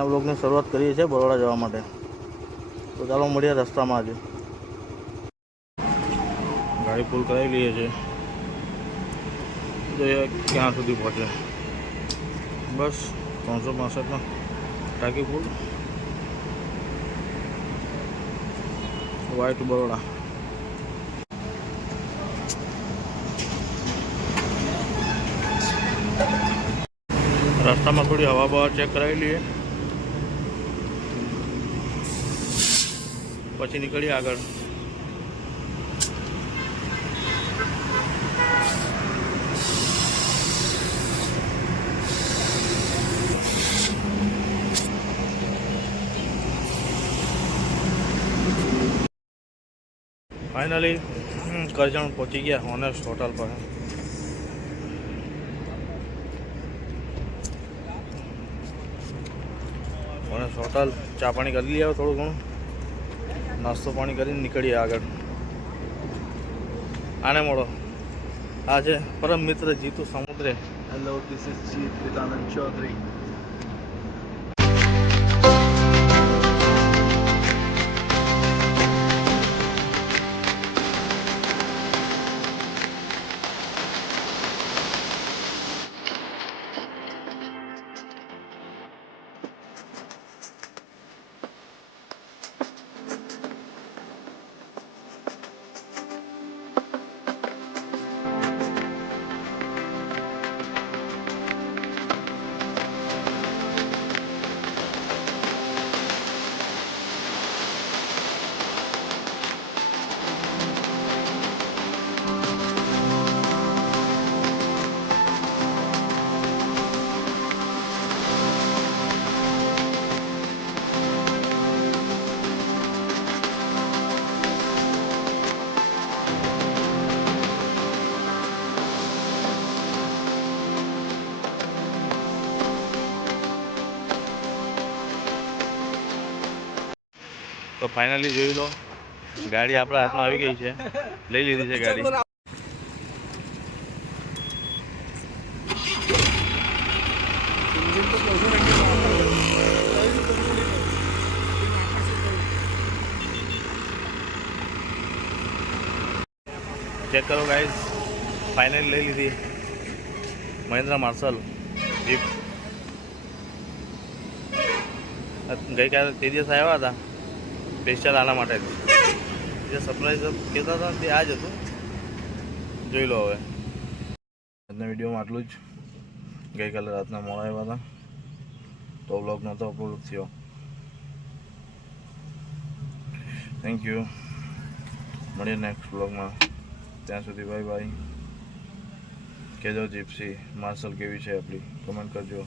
આ વ્લોગની શરૂઆત કરીએ છીએ બરોડા જવા માટે. તો ચાલો મળીએ રસ્તામાં. આજે ગાડી ફૂલ કરાવી લઈએ છીએ, જોઈએ ક્યાં સુધી પહોંચે. બસ 365 ટાંકી ફૂલ. Y two Baroda. રસ્તામાં થોડી હવા બવા ચેક કરાવી લઈએ, પછી નીકળીએ આગળ. ફાઇનલી કરજણ પહોંચી ગયા ઓનેસ્ટ હોટલ પર. ઓનેસ્ટ હોટલ ચા પાણી કરી લઈએ, થોડું ઘણું નાસ્તો પાણી કરીને નીકળીએ આગળ. આને મળો, આ છે પરમ મિત્ર Jitu Samudre. Hello, this is Jeet with Anand Chaudhary. તો ફાઇનલી જોઈ લો, ગાડી આપણા હાથમાં આવી ગઈ છે. લઈ લીધી છે ગાડી. ચેક કરો ગાઈઝ, ફાઇનલી લઈ લીધી મહિન્દ્રા માર્શલ જીપ. ગઈકાલે તે દિવસ આવ્યા હતા સ્પેશિયલ આના માટે. જે સરપ્રાઈઝ કહેતા હતા તે આ જ હતું. જોઈ લો હવે. આજના વિડીયોમાં આટલું જ. ગઈકાલે રાતના મોડા આવ્યા હતા તો વ્લોગ નહોતો અપલોડ થયો. Thank you. મળીએ નેક્સ્ટ વ્લોગમાં. ત્યાં સુધી બાય બાય. કહેજો જીપ્સી માર્શલ કેવી છે આપણી, કમેન્ટ કરજો.